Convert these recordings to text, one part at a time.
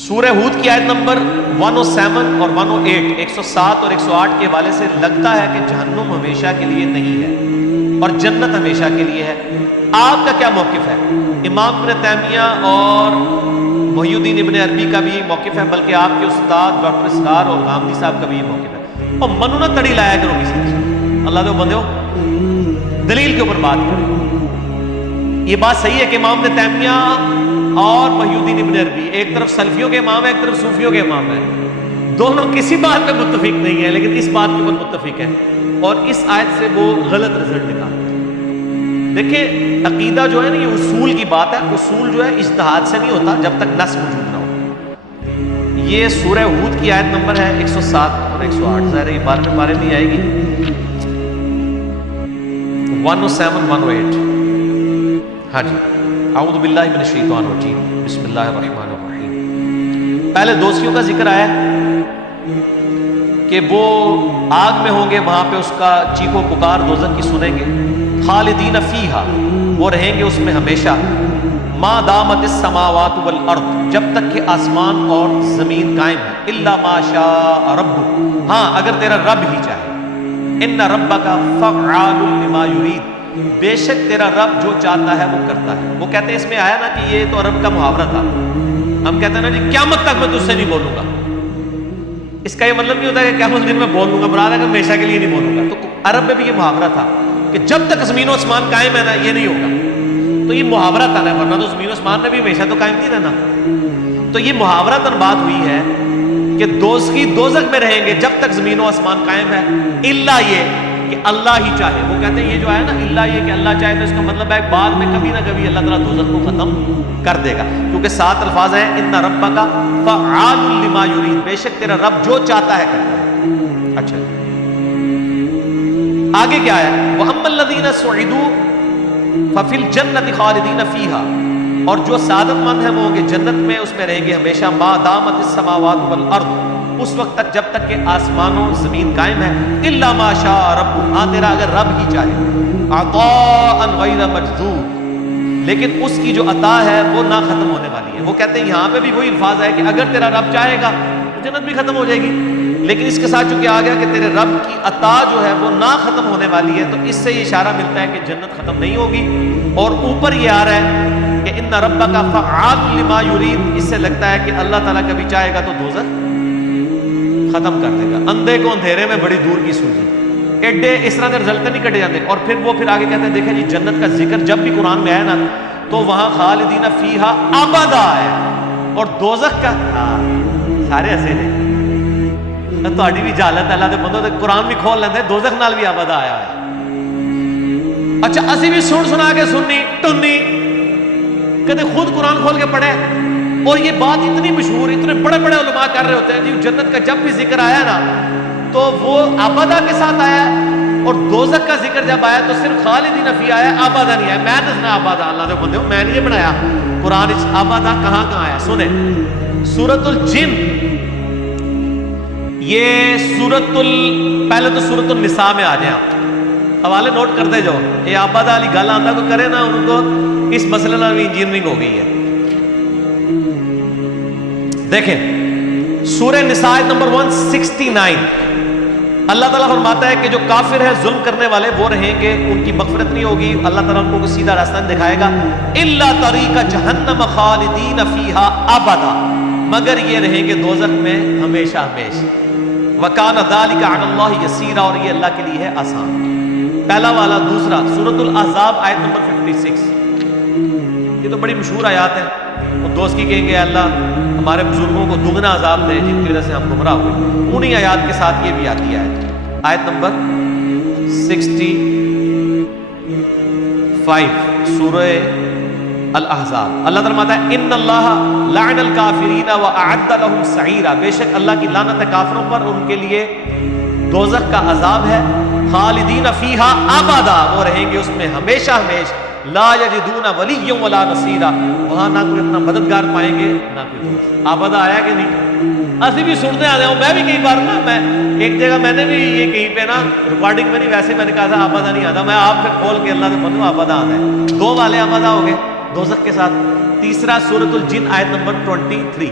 سورہ ہود کی آیت نمبر 107 اور 108 107 اور 108 کے حوالے سے لگتا ہے کہ جہنم ہمیشہ کے لیے نہیں ہے اور جنت ہمیشہ کے لیے ہے. آپ کا کیا موقف ہے؟ امام ابن تیمیہ اور محی الدین ابن عربی کا بھی موقف ہے، بلکہ آپ کے استاد ڈاکٹر اسرار اور غامدی صاحب کا بھی موقف ہے. اور منو نہ تڑی لایا کرو کسی کی، اللہ دے بندے ہو دلیل کے اوپر بات کریں. یہ بات صحیح ہے کہ امام ابن تیمیہ اور محی الدین ابن عربی ایک طرف سلفیوں کے امام ہیں، ایک طرف صوفیوں کے امام ہیں، دونوں کسی بات پہ متفق نہیں ہیں، لیکن اس بات کے اوپر متفق ہیں اور اس آیت سے وہ غلط رزلٹ نکالتے ہیں. دیکھیں عقیدہ جو ہے نا یہ اصول کی بات ہے، اصول جو ہے اجتہاد سے نہیں ہوتا جب تک نص موجود نہ ہو. یہ سورہ ہود کی آیت نمبر ہے 107 اور 108، ظاہر ہے یہ بار میں پارے نہیں آئے گی. 107 108. ہاں جی، اعوذ باللہ من الشیطان الرجیم، بسم اللہ الرحمن الرحیم. پہلے دوزخیوں کا ذکر آیا کہ وہ آگ میں ہوں گے، وہاں پہ اس کا چیخ و پکار دوزخ کی سنیں گے. خالدین فیہا، وہ رہیں گے اس میں ہمیشہ. ما دامت السماوات والارض، جب تک کہ آسمان اور زمین قائم ہے. الا ما شاء ربک، ہاں اگر تیرا رب ہی چاہے. ان ربک فعال لما یرید، بے شک تیرا رب جو چاہتا ہے وہ کرتا ہے. وہ کہتے ہیں اس میں آیا نا کہ یہ تو عرب کا محاورہ تھا. ہم کہتے ہیں نا جی قیامت تک میں تجھ سے نہیں بولوں گا. اس کا یہ مطلب نہیں ہوتا کہ قیامت دن میں بول لوں گا، مراد ہے کہ ہمیشہ کے لیے نہیں بولوں گا. تو عرب میں بھی یہ محاورہ تھا کہ جب تک زمین و آسمان قائم ہے نا یہ نہیں ہوگا. تو یہ محاورہ تھا نا، ورنہ تو زمین و آسمان نے بھی ہمیشہ تو قائم نہیں رہنا. تو یہ محاورہ تن بات ہوئی ہے کہ دوزخی دوزخ میں رہیں گے جب تک زمین و آسمان قائم ہے، الا یہ کہ اللہ ہی چاہے. وہ کہتے ہیں یہ جو ہے نا الا یہ کہ اللہ چاہے، تو اس کا مطلب ہے بعد میں کبھی نہ کبھی اللہ تعالیٰ دوزخ کو ختم کر دے گا، کیونکہ 7 الفاظ ہیں ان ربک فعال لما یرید، بے شک تیرا رب جو چاہتا ہے کرتا ہے. اچھا آگے کیا ہے؟ وَأَمَّا الَّذِينَ سُعِدُوا فَفِي الْجَنَّةِ خَالِدِينَ فِيهَا، اور جو سعادت مند ہیں وہ ہوں گے جنت میں، اس میں رہیں گے ہمیشہ. ما دامت السماوات والارض، اس وقت تک جب تک کہ آسمان و زمین قائم ہے. الا ما شاء رب، ہاں تیرا اگر رب ہی چاہے. عطاء غیر مجذوب، لیکن اس کی جو عطا ہے وہ نہ ختم ہونے والی ہے. وہ کہتے ہیں یہاں پہ بھی وہی الفاظ ہے کہ اگر تیرا رب چاہے گا تو جنت بھی ختم ہو جائے گی، لیکن اس کے ساتھ چونکہ آ گیا کہ تیرے رب کی عطا جو ہے وہ نہ ختم ہونے والی ہے، تو اس سے یہ اشارہ ملتا ہے کہ جنت ختم نہیں ہوگی. اور اوپر یہ آ رہا ہے کہ ان ربک فعال لما یرید، اس سے لگتا ہے کہ اللہ تعالیٰ کبھی چاہے گا تو دوزخ ختم کر دے گا. اندھے کو اندھیرے میں بڑی دور کی سوجی، ایڈے اس طرح کے رزلٹ نہیں کٹے جاتے. اور پھر وہ آگے کہتے ہیں دیکھیں جی جنت کا ذکر جب بھی قرآن میں آیا نا تو وہاں خالدین فیہا ابدا ہے، اور دوزخ کا سارے ایسے ہیں. تہاڈی بھی جہالت اللہ دے بندو، قرآن بھی کھول لیندے، دوزخ نال بھی ابدا آیا ہے. اچھا اسی بھی سنا کے سننی ٹنی، کدے خود قرآن کھول کے پڑھے. اور یہ بات اتنی مشہور، اتنے بڑے بڑے علماء کر رہے ہوتے ہیں جی جنت کا جب بھی ذکر آیا نا تو وہ ابدا کے ساتھ آیا ہے، اور دوزخ کا ذکر جب آیا تو صرف خالدین فیہا آیا، ابدا نہیں آیا. میں دسنا ابدا، اللہ دے بندے میں نہیں بنایا قرآن ابدا کہاں کہاں آیا. سنیں سورۃ الجن، یہ پہلے تو سورۃ النساء میں آ جائیں آپ، حوالے نوٹ کرتے جاؤ. یہ ابدا والی گل آتا کو کرے نا ان کو اس مسئلے میں بھی انجینئرنگ ہو گئی ہے. دیکھیں سورہ نساء نمبر 169، اللہ تعالیٰ فرماتا ہے کہ جو کافر ہیں ظلم کرنے والے وہ رہیں گے، ان کی مغفرت نہیں ہوگی، اللہ تعالیٰ ان کو سیدھا راستہ نہیں دکھائے گا. الا طریق جہنم خالدین فیہا ابدا، مگر یہ رہیں گے دوزخ میں ہمیشہ ہمیشہ. وکان ذلک علی اللہ یسیرا، اور یہ اللہ کے لیے ہے آسان. پہلا والا. دوسرا سورۃ الاحزاب آیت نمبر 56، یہ تو بڑی مشہور آیات ہے. وہ دوست کی کہیں گے اللہ ہمارے بزرگوں کو دگنا عذاب دے جن کی وجہ سے ہم گمراہ ہوئے. انہی آیات کے ساتھ یہ بھی آتی ہے آیت نمبر 65 سورہ الاحزاب. اللہ تعالیٰ فرماتا ہے ان اللہ لعن الکافرین واعد لهم سعیرا، بے شک اللہ کی لعنت ہے کافروں پر، ان کے لیے دوزخ کا عذاب ہے. خالدین فیہا ابدا، وہ رہیں گے اس میں ہمیشہ ہمیشہ. لا یجدون ولی ولا نصیرا، وہاں نہ کوئی اپنا مددگار پائیں گے نہ کوئی دوست. ابدا آیا کہ نہیں؟ اسی بھی سنتے آ رہے ہوں. میں بھی کئی بار نا، میں ایک جگہ میں نے بھی یہ کہیں پہ نا ریکارڈنگ میں نہیں، ویسے میں نے کہا تھا ابدا نہیں آتا. میں آپ پہ کھول کے اللہ سے بندو ابدا آتا ہے. 2 والے ابدا ہو گئے دوزخ کے ساتھ. تیسرا سورۃ الجن آیت نمبر 23،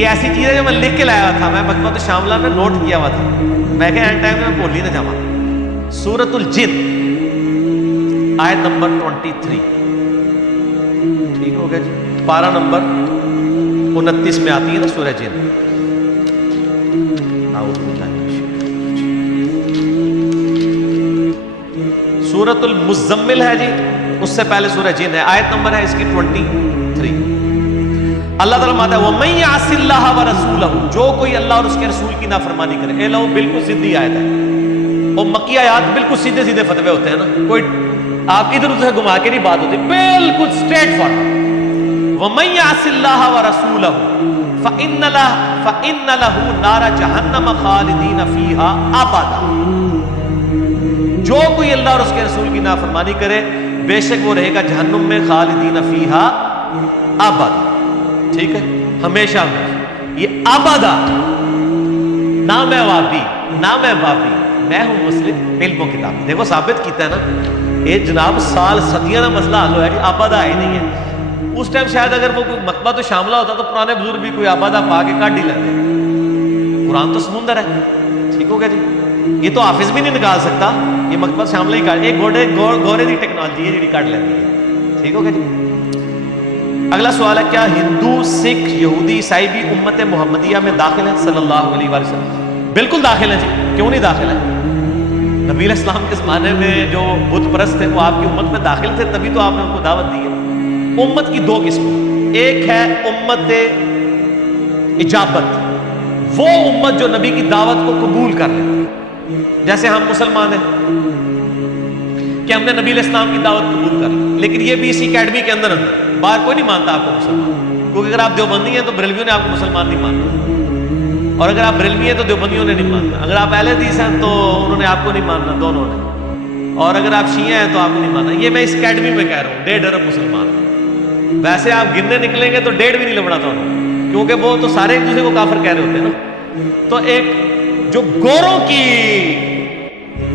یہ ایسی چیز ہے جو میں لکھ کے لایا ہوا تھا، میں مکتبۃ شاملہ میں نوٹ کیا ہوا تھا، میں کہ اینڈ ٹائم میں بھول ہی نہ جاواں۔ سورۃ الجن آیت نمبر 23، ٹھیک ہو گیا جی، پارہ نمبر 29 میں آتی ہے نا سورہ جن۔ سورۃ المزمل ہے جی، اس سے پہلے سورہ جن ہے، آیت نمبر ہے اس کی 23۔ اللہ تعالیٰ ماتا ہے وَمَن يَعْصِ اللَّهَ وَرَسُولَهُ، جو کوئی اللہ اور اس کے رسول کی نافرمانی کرے۔ اے لو بالکل سیدھی آیت ہے، اور مکی آیات بالکل سیدھے سیدھے فتوے ہوتے ہیں نا، کوئی آپ ادھر ادھر گھما کے نہیں بات ہوتی، بالکل اسٹریٹ فارورڈ۔ وَمَن يَعْصِ اللَّهَ وَرَسُولَهُ فَإِنَّ لَهُ نَارَ جَهَنَّمَ خَالِدِينَ فِيهَا أَبَدًا، جو کوئی اللہ اور اس کے رسول کی نافرمانی کرے بے شک وہ رہے گا جہنم میں خالدین فیہا ابدا، ٹھیک ہے، ہمیشہ میں۔ یہ ابدا، نہ میں وابی نہ میں بابی، میں ہوں مسلم علم و کتاب۔ دیکھو ثابت کیتا ہے نا، یہ جناب سال صدیاں کا مسئلہ حل ہوا ہے کہ ابدا ہی نہیں ہے۔ اس ٹائم شاید اگر وہ کوئی مکتبہ تو شاملہ ہوتا تو پرانے بزرگ بھی کوئی ابدا پا کے کاٹ ہی لیتے، قرآن تو سمندر ہے، ٹھیک ہو گیا جی، یہ تو حافظ بھی نہیں نکال سکتا، یہ مکتبہ شاملہ ہی کاٹ، ایک گھوڑے دی ٹیکنالوجی ہے جی کاٹ لیتی ہے، ٹھیک ہو گیا جی۔ اگلا سوال ہے کیا ہندو، سکھ، یہودی، عیسائی بھی امت محمدیہ میں داخل ہیں صلی اللہ علیہ وسلم؟ بالکل داخل ہیں جی، کیوں نہیں داخل ہیں؟ نبی علیہ السلام کے زمانے میں جو بت پرست تھے وہ آپ کی امت میں داخل تھے، تبھی تو آپ نے ان کو دعوت دی ہے۔ امت کی دو قسمیں، ایک ہے امت اجابت، وہ امت جو نبی کی دعوت کو قبول کر لیتی ہے، جیسے ہم مسلمان ہیں کہ ہم نے نبی علیہ السلام کی دعوت قبول کر لی، لیکن یہ بھی اسی اکیڈمی کے اندر باہر کوئی نہیں مانتا آپ کو مسلمان، کیونکہ اگر آپ دیوبندی ہیں تو بریلویوں نے آپ کو مسلمان نہیں ماننا، اور اگر آپ بریلوی ہیں تو دیوبندیوں نے نہیں ماننا، اگر آپ اہل حدیث ہیں تو انہوں نے آپ کو نہیں ماننا، دونوں نے، اور اگر آپ شیعہ ہیں تو آپ کو نہیں ماننا۔ یہ میں اس اکیڈمی میں کہہ رہا ہوں 1.5 ارب مسلمان، ویسے آپ گننے نکلیں گے تو 1.5 بھی نہیں لبڑا تھا انہوں، کیونکہ وہ تو سارے ایک دوسرے کو کافر کہہ رہے ہوتے ہیں نا۔ تو ایک جو گوروں کی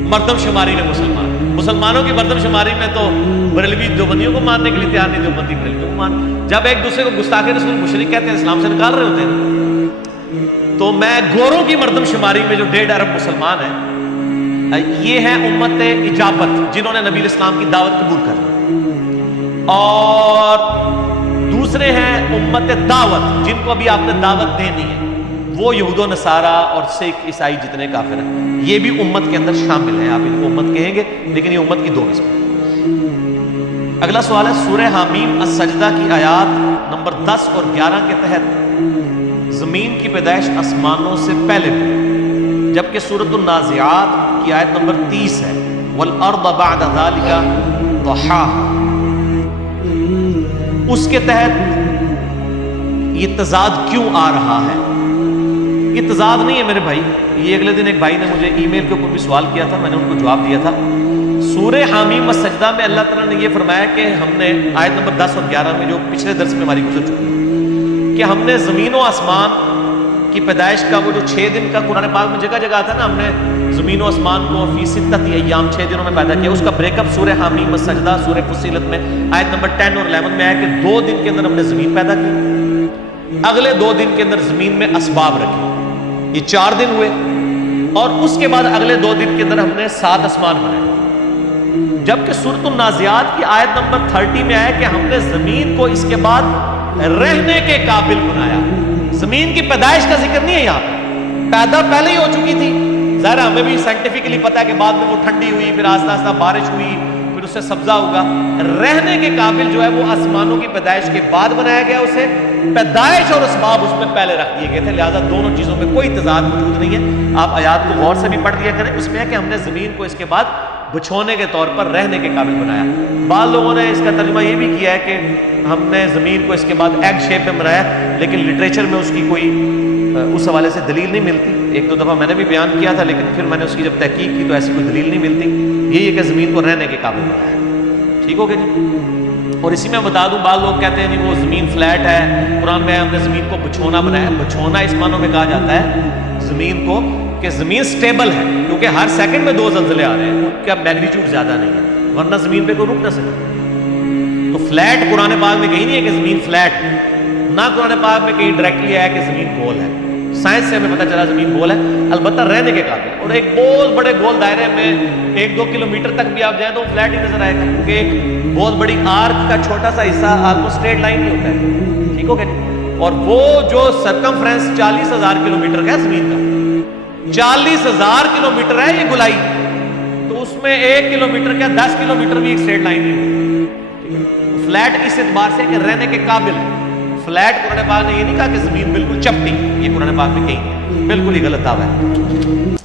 مردم شماری میں مسلمانوں کی مردم شماری میں تو بریلوی دیوبندیوں کو ماننے کے لیے تیار نہیں، دیوبندی بریلویوں کو مان، جب ایک دوسرے کو گستاخ رسول مشرک کہتے ہیں، اسلام سے نکال رہے ہوتے ہیں۔ تو میں گوروں کی مردم شماری میں جو 1.5 ارب مسلمان ہیں، یہ ہے امت اجابت جنہوں نے نبی الاسلام کی دعوت قبول کر لی، اور دوسرے ہیں امت دعوت جن کو ابھی آپ نے دعوت دینی ہے، وہ یہود و نصارہ اور سکھ عیسائی جتنے کافر ہیں، یہ بھی امت کے اندر شامل ہیں، آپ ان کو امت کہیں گے، لیکن یہ امت کی دو قسم۔ اگلا سوال ہے سورہ حامیم السجدہ کی آیات نمبر 10 اور 11 کے تحت زمین کی پیدائش آسمانوں سے پہلے ہوئی، جبکہ سورۃ النازعات کی آیت نمبر 30 ہے والارض بعد ذلك ضحاها، اس کے تحت یہ تضاد کیوں آ رہا ہے؟ یہ تضاد نہیں ہے میرے بھائی، یہ اگلے دن ایک بھائی نے مجھے ای میل کے اوپر بھی سوال کیا تھا، میں نے ان کو جواب دیا تھا۔ سورہ حامیم السجدہ میں اللہ تعالیٰ نے یہ فرمایا کہ ہم نے آیت نمبر 10 اور 11 میں جو پچھلے درس میں ہماری گزر چکی ہے کہ ہم نے زمین و آسمان کی پیدائش کا وہ جو 6 دن کا قرآن پاک میں جگہ جگہ آتا ہے نا، ہم نے زمین و آسمان کو فی ستۃ ایام 6 دنوں میں پیدا کیا، اس کا بریک اپ سورہ حامیم السجدہ سورہ فصیلت میں آیت نمبر 10 اور 11 میں آیا کہ 2 دن کے اندر ہم نے زمین پیدا کی، اگلے 2 دن کے اندر زمین میں اسباب رکھے، یہ 4 دن ہوئے، اور اس کے بعد اگلے 2 دن کے اندر ہم نے 7 آسمان بنائے۔ جبکہ سورۃ النازعات کی آیت نمبر 30 میں آیا کہ ہم نے زمین کو اس کے بعد رہنے کے قابل بنایا۔ زمین کی پیدائش کا ذکر نہیں ہے یہاں پہ، پیدا پہلے ہی ہو چکی تھی، ظاہر ہمیں بھی سائنٹیفکلی پتا ہے کہ بعد میں وہ ٹھنڈی ہوئی، پھر آہستہ آہستہ بارش ہوئی، پھر اس سے سبزہ ہوگا۔ رہنے کے قابل جو ہے وہ آسمانوں کی پیدائش کے بعد بنایا گیا، اسے پیدائش اور اسباب اس میں پہلے رکھ دیے گئے تھے، لہٰذا دونوں چیزوں میں کوئی تضاد موجود نہیں ہے۔ آپ آیات کو غور سے بھی پڑھ لیا کریں، اس میں ہے کہ ہم نے زمین کو اس کے بعد بچھونے کے طور پر رہنے کے قابل بنایا۔ بعض لوگوں نے اس کا ترجمہ یہ بھی کیا ہے کہ ہم نے زمین کو اس کے بعد ایگ شیپ میں بنایا، لیکن لٹریچر میں اس کی کوئی اس حوالے سے دلیل نہیں ملتی۔ 1-2 دفعہ میں نے بھی بیان کیا تھا، لیکن پھر میں نے اس کی جب تحقیق کی تو ایسی کوئی دلیل نہیں ملتی، یہی ہے کہ زمین کو رہنے کے قابل بنایا، ٹھیک ہو گیا جی۔ اور اسی میں بتا دوں، بعض لوگ کہتے ہیں جی وہ زمین فلیٹ ہے، قرآن میں ہم نے زمین کو بچھونا بنایا۔ بچھونا اس معنوں میں کہا جاتا ہے زمین کو کہ زمین سٹیبل ہے، کیونکہ ہر سیکنڈ میں 2 زلزلے آ رہے ہیں، ان کا میگنیچیوڈ زیادہ نہیں ہے، ورنہ زمین پہ کوئی رک نہ سکے۔ تو فلیٹ قرآن پاک میں کہیں نہیں ہے کہ زمین فلیٹ، نہ قرآن پاک میں کہیں ڈائریکٹلی آیا کہ زمین گول ہے. سائنس سے ہمیں پتہ چلا زمین گول ہے, البتہ رہنے کے قابل. اور ایک بہت بڑے گول دائرے میں 1-2 کلومیٹر تک بھی آپ جائیں تو فلیٹ ہی نظر آئے گا, کیونکہ ایک بہت بڑی آرک کا چھوٹا سا حصہ آلموسٹ اسٹریٹ لائن ہی ہوتا ہے. ٹھیک ہو گیا نہیں؟ اور وہ جو سرکمفرنس 40,000 کلومیٹر کا ہے زمین کا, 40,000 کلومیٹر ہے یہ گولائی, تو اس میں 1 کلومیٹر کیا 10 کلومیٹر بھی ایک اسٹریٹ لائن نہیں ہوتی. فلیٹ اس اعتبار سے کہ رہنے کے قابل. فلیٹ قرآن پاک نے یہ نہیں کہا کہ زمین بالکل چپٹی, یہ قرآن پاک میں کہیں بالکل ہی غلط دعویٰ ہے.